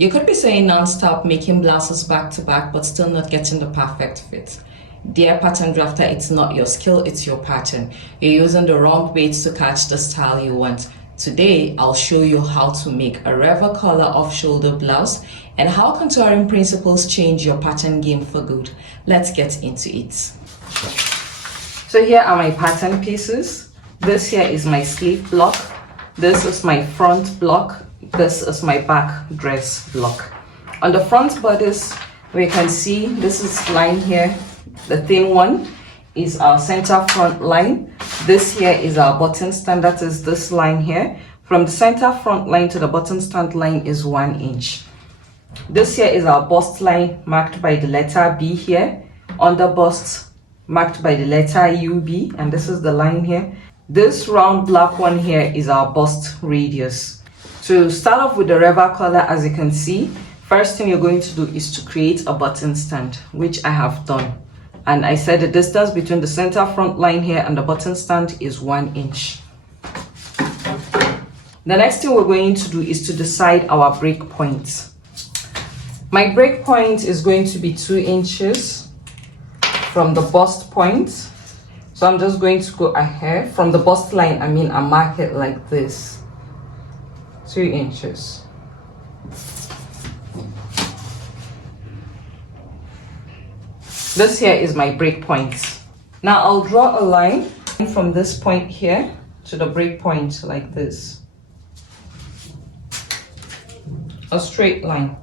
You could be saying non-stop, making blouses back to back, but still not getting the perfect fit. Dear pattern drafter, it's not your skill, it's your pattern. You're using the wrong baits to catch the style you want. Today, I'll show you how to make a rever collar off-shoulder blouse and how contouring principles change your pattern game for good. Let's get into it. So here are my pattern pieces. This here is my sleeve block. This is my front block. This is my back dress block. On the front bodice, we can see this is line here. The thin one is our center front line. This here is our button stand. That is this line here. From the center front line to the button stand line is 1 inch. This here is our bust line marked by the letter B here. Under bust marked by the letter UB, and this is the line here. This round black one here is our bust radius. To start off with the rever collar, as you can see, first thing you're going to do is to create a button stand, which I have done. And I said the distance between the center front line here and the button stand is 1 inch. The next thing we're going to do is to decide our break point. My break point is going to be 2 inches from the bust point. So I'm just going to go ahead from the bust line, I mark it like this. 2 inches. This here is my break point. Now I'll draw a line from this point here to the break point like this. A straight line.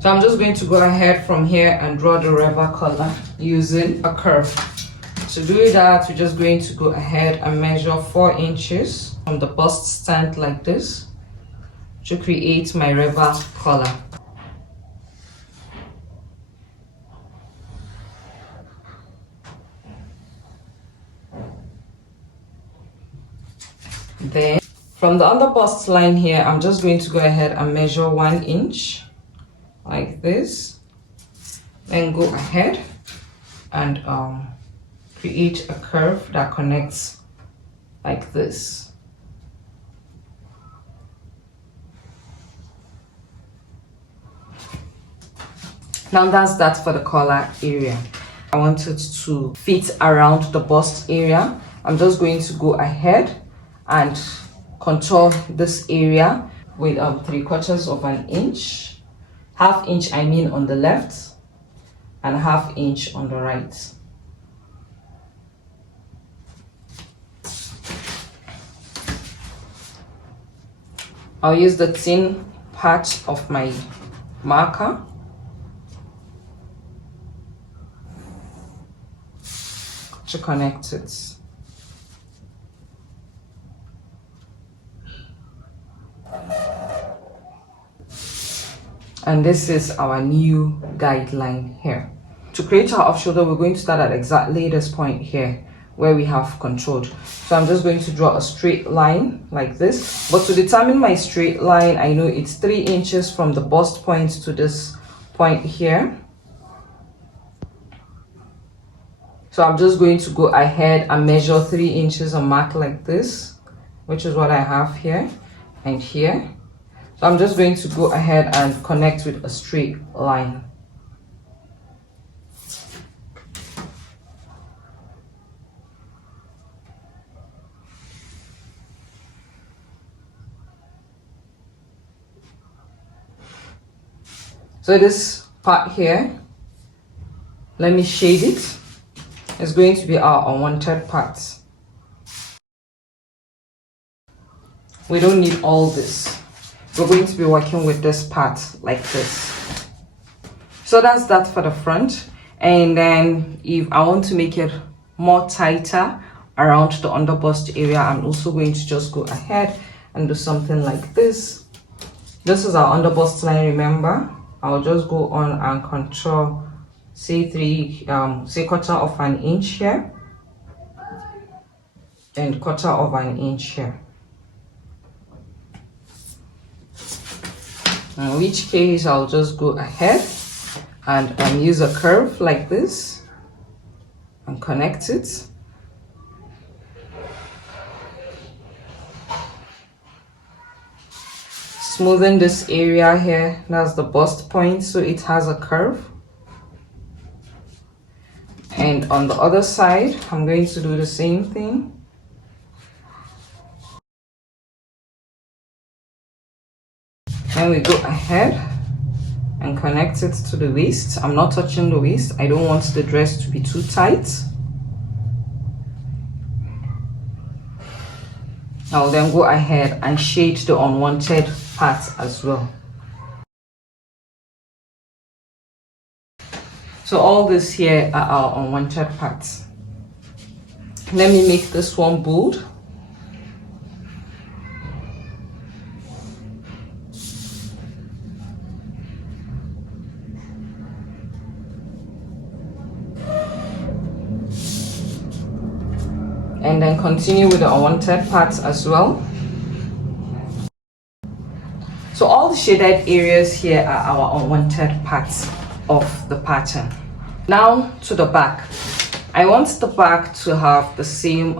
So I'm just going to go ahead from here and draw the rever collar using a curve. To do that, we're just going to go ahead and measure 4 inches from the bust stand like this to create my rever collar. Then from the under bust line here, I'm just going to go ahead and measure 1 inch like this. Then go ahead and create a curve that connects like this. Now that's that for the collar area. I want it to fit around the bust area. I'm just going to go ahead and contour this area with 3/4 of an inch, ½ inch on the left and ½ inch on the right. I'll use the thin part of my marker to connect it. And this is our new guideline here. To create our off shoulder, we're going to start at exactly this point here where we have controlled. So I'm just going to draw a straight line like this. But to determine my straight line, I know it's 3 inches from the bust point to this point here. So I'm just going to go ahead and measure 3 inches and mark like this, which is what I have here and here. So I'm just going to go ahead and connect with a straight line. So this part here, let me shade it. It's going to be our unwanted part. We don't need all this. We're going to be working with this part like this. So that's that for the front. And then if I want to make it more tighter around the under bust area, I'm also going to just go ahead and do something like this. This is our under bust line, remember. I'll just go on and contour, say 1/4 of an inch here and 1/4 of an inch here. In which case I'll just go ahead and use a curve like this and connect it. smoothing this area here. That's the bust point, so it has a curve. And on the other side, I'm going to do the same thing. Then we go ahead and connect it to the waist. I'm not touching the waist. I don't want the dress to be too tight. I'll then go ahead and shade the unwanted part as well. So all this here are our unwanted parts. Let me make this one bold. And then continue with the unwanted parts as well. So all the shaded areas here are our unwanted parts of the pattern. Now to the back. I want the back to have the same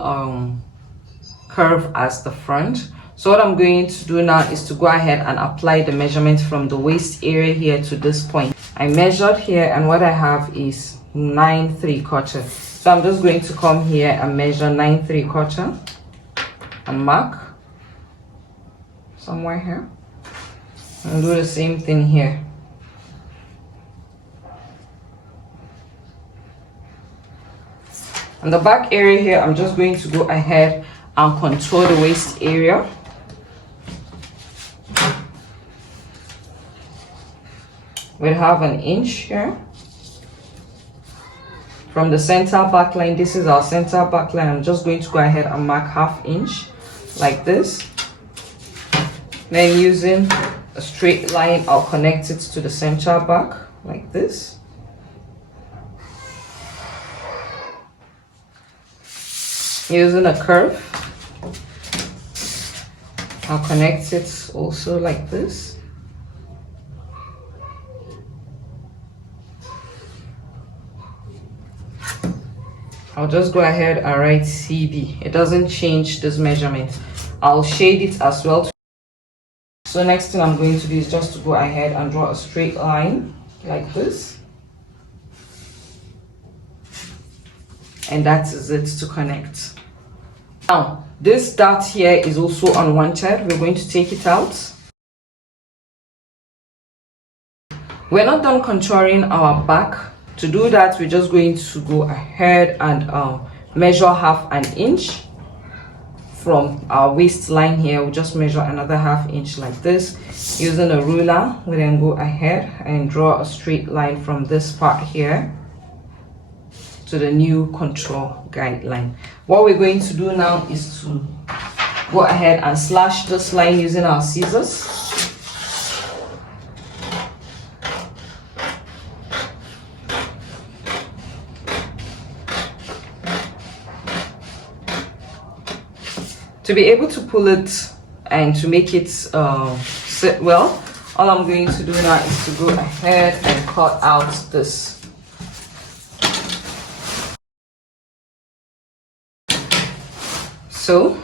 curve as the front. So what I'm going to do now is to go ahead and apply the measurement from the waist area here to this point. I measured here and what I have is 9 3/4. So I'm just going to come here and measure 9 3/4 and mark somewhere here. And do the same thing here. On the back area here, I'm just going to go ahead and contour the waist area. We'll have an inch here. From the center back line, this is our center back line. I'm just going to go ahead and mark 1/2 inch like this. Then using a straight line, I'll connect it to the center back like this. Using a curve, I'll connect it also like this. I'll just go ahead and write CB. It doesn't change this measurement. I'll shade it as well. So next thing I'm going to do is just to go ahead and draw a straight line like this. And that is it to connect. Now, this dot here is also unwanted. We're going to take it out. We're not done contouring our back. To do that, we're just going to go ahead and measure 1/2 inch from our waistline here. We'll just measure another 1/2 inch like this. Using a ruler, we then go ahead and draw a straight line from this part here to the new contour guideline. What we're going to do now is to go ahead and slash this line using our scissors. To be able to pull it and to make it sit well, all I'm going to do now is to go ahead and cut out this. So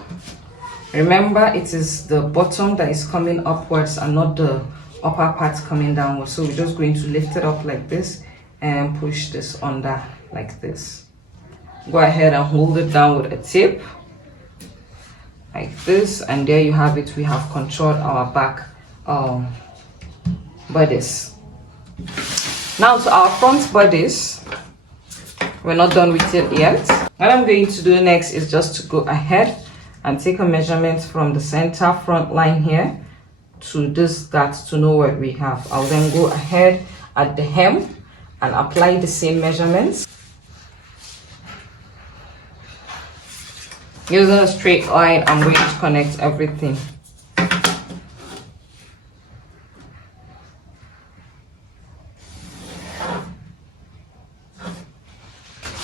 remember, it is the bottom that is coming upwards and not the upper part coming downwards. So we're just going to lift it up like this and push this under like this. Go ahead and hold it down with a tip like this, and there you have it. We have contoured our back bodies. Now to our front bodies. We're not done with it yet. What I'm going to do next is just to go ahead and take a measurement from the center front line here to this dot to know what we have. I'll then go ahead at the hem and apply the same measurements. Using a straight line, I'm going to connect everything.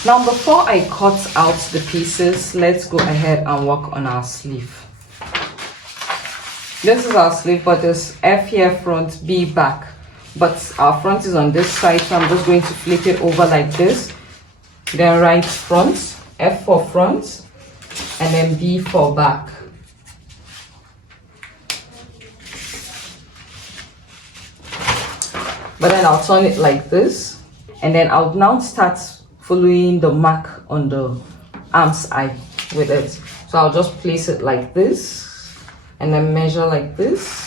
Now before I cut out the pieces, let's go ahead and work on our sleeve. This is our sleeve, but there's F here front, B back. But our front is on this side, so I'm just going to flip it over like this. Then write front, F for front, and then B for back. but then I'll turn it like this, and then I'll now start following the mark on the arm's eye with it. So I'll just place it like this and then measure like this,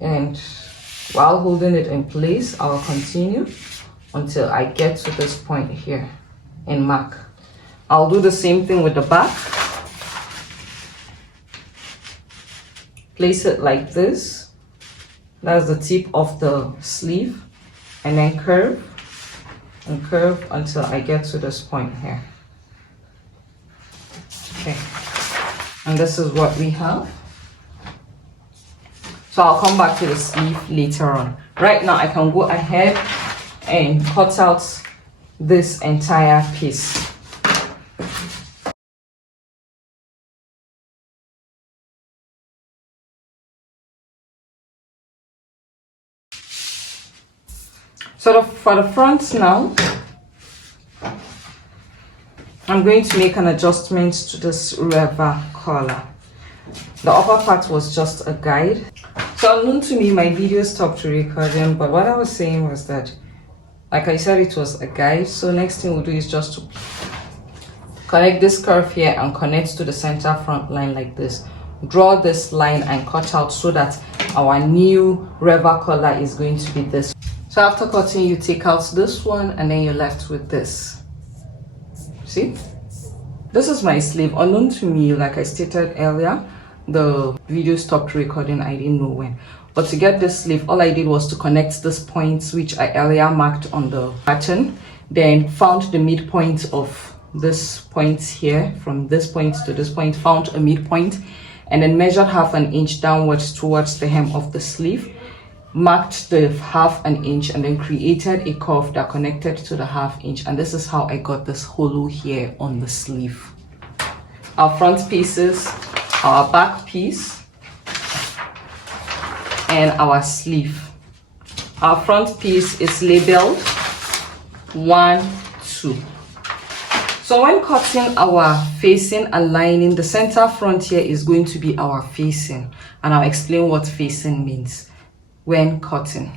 and while holding it in place, I'll continue until I get to this point here and mark. I'll do the same thing with the back. Place it like this. That's the tip of the sleeve, and then curve and curve until I get to this point here. Okay, and this is what we have. So I'll come back to the sleeve later on. Right now I can go ahead and cut out this entire piece. So for the front now, I'm going to make an adjustment to this rever collar. The upper part was just a guide. So unknown to me, my video stopped recording, but what I was saying was that, like I said, it was a guide. So next thing we'll do is just to connect this curve here and connect to the center front line like this. Draw this line and cut out so that our new rever collar is going to be this. So after cutting, you take out this one and then you're left with this. See? This is my sleeve. Unknown to me, like I stated earlier, the video stopped recording. I didn't know when. But to get this sleeve, all I did was to connect these points which I earlier marked on the pattern, then found the midpoint of this point here, from this point to this point, found a midpoint, and then measured ½ an inch downwards towards the hem of the sleeve, marked the ½ an inch, and then created a curve that connected to the ½ inch. And this is how I got this hollow here on the sleeve. Our front pieces, our back piece, and our sleeve. Our front piece is labeled 1, 2. So when cutting our facing and lining, the center front here is going to be our facing, and I'll explain what facing means when cutting.